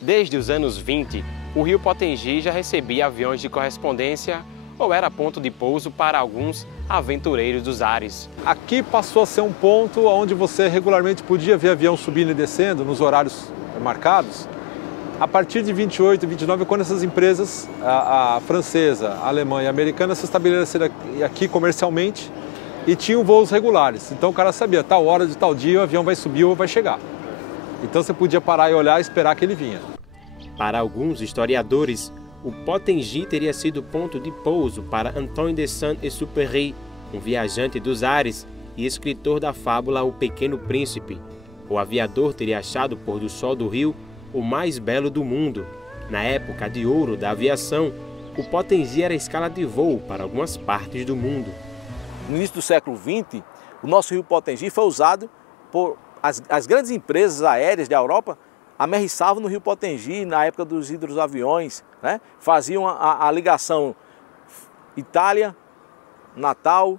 Desde os anos 20, o rio Potengi já recebia aviões de correspondência ou era ponto de pouso para alguns aventureiros dos ares. Aqui passou a ser um ponto onde você regularmente podia ver avião subindo e descendo nos horários marcados. A partir de 28, 29, quando essas empresas, a francesa, a alemã e a americana, se estabeleceram aqui comercialmente e tinham voos regulares. Então o cara sabia, tal hora de tal dia o avião vai subir ou vai chegar. Então você podia parar e olhar e esperar que ele vinha. Para alguns historiadores, o Potengi teria sido ponto de pouso para Antoine de Saint-Exupéry, um viajante dos ares e escritor da fábula O Pequeno Príncipe. O aviador teria achado o pôr do sol do rio o mais belo do mundo. Na época de ouro da aviação, o Potengi era a escala de voo para algumas partes do mundo. No início do século XX, o nosso rio Potengi foi usado por as grandes empresas aéreas da Europa, amerrissavam no rio Potengi na época dos hidroaviões, né? Faziam a ligação Itália, Natal,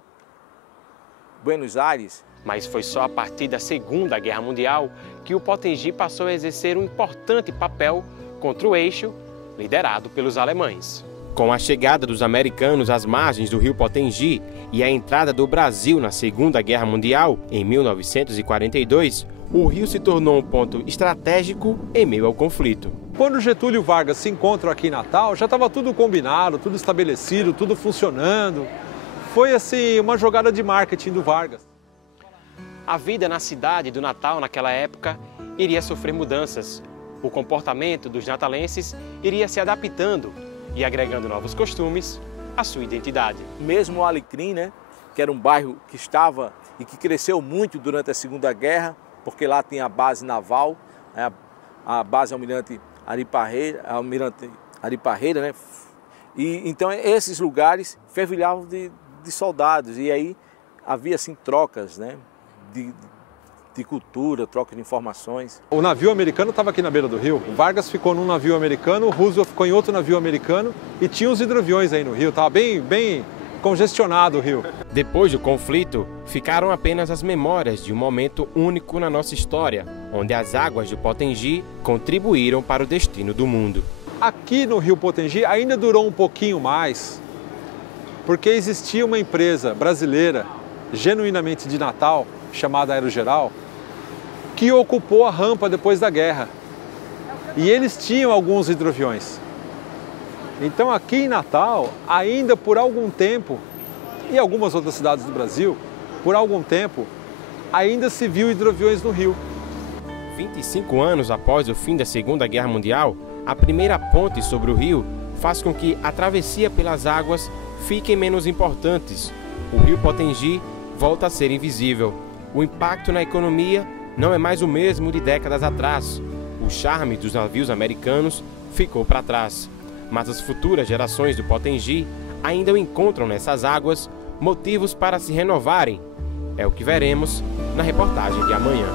Buenos Aires. Mas foi só a partir da Segunda Guerra Mundial que o Potengi passou a exercer um importante papel contra o eixo, liderado pelos alemães. Com a chegada dos americanos às margens do rio Potengi e a entrada do Brasil na Segunda Guerra Mundial, em 1942, o rio se tornou um ponto estratégico em meio ao conflito. Quando Getúlio e Vargas se encontram aqui em Natal, já estava tudo combinado, tudo estabelecido, tudo funcionando. Foi assim uma jogada de marketing do Vargas. A vida na cidade do Natal naquela época iria sofrer mudanças. O comportamento dos natalenses iria se adaptando e agregando novos costumes à sua identidade. Mesmo o Alecrim, né, que era um bairro que estava e que cresceu muito durante a Segunda Guerra, porque lá tinha a base naval, né, a base Almirante Ariparreira, né? E então esses lugares fervilhavam de soldados e aí havia assim trocas, né, de cultura, troca de informações. O navio americano estava aqui na beira do rio. O Vargas ficou num navio americano, o Roosevelt ficou em outro navio americano e tinha os hidroaviões aí no rio. Estava bem congestionado o rio. Depois do conflito, ficaram apenas as memórias de um momento único na nossa história, onde as águas do Potengi contribuíram para o destino do mundo. Aqui no rio Potengi ainda durou um pouquinho mais, porque existia uma empresa brasileira, genuinamente de Natal, chamada Aerogeral, que ocupou a rampa depois da guerra. E eles tinham alguns hidroaviões. Então aqui em Natal, ainda por algum tempo, e algumas outras cidades do Brasil, por algum tempo, ainda se viu hidroaviões no rio. 25 anos após o fim da Segunda Guerra Mundial, a primeira ponte sobre o rio faz com que a travessia pelas águas fiquem menos importantes. O rio Potengi volta a ser invisível. O impacto na economia não é mais o mesmo de décadas atrás. O charme dos navios americanos ficou para trás. Mas as futuras gerações do Potengi ainda o encontram nessas águas motivos para se renovarem. É o que veremos na reportagem de amanhã.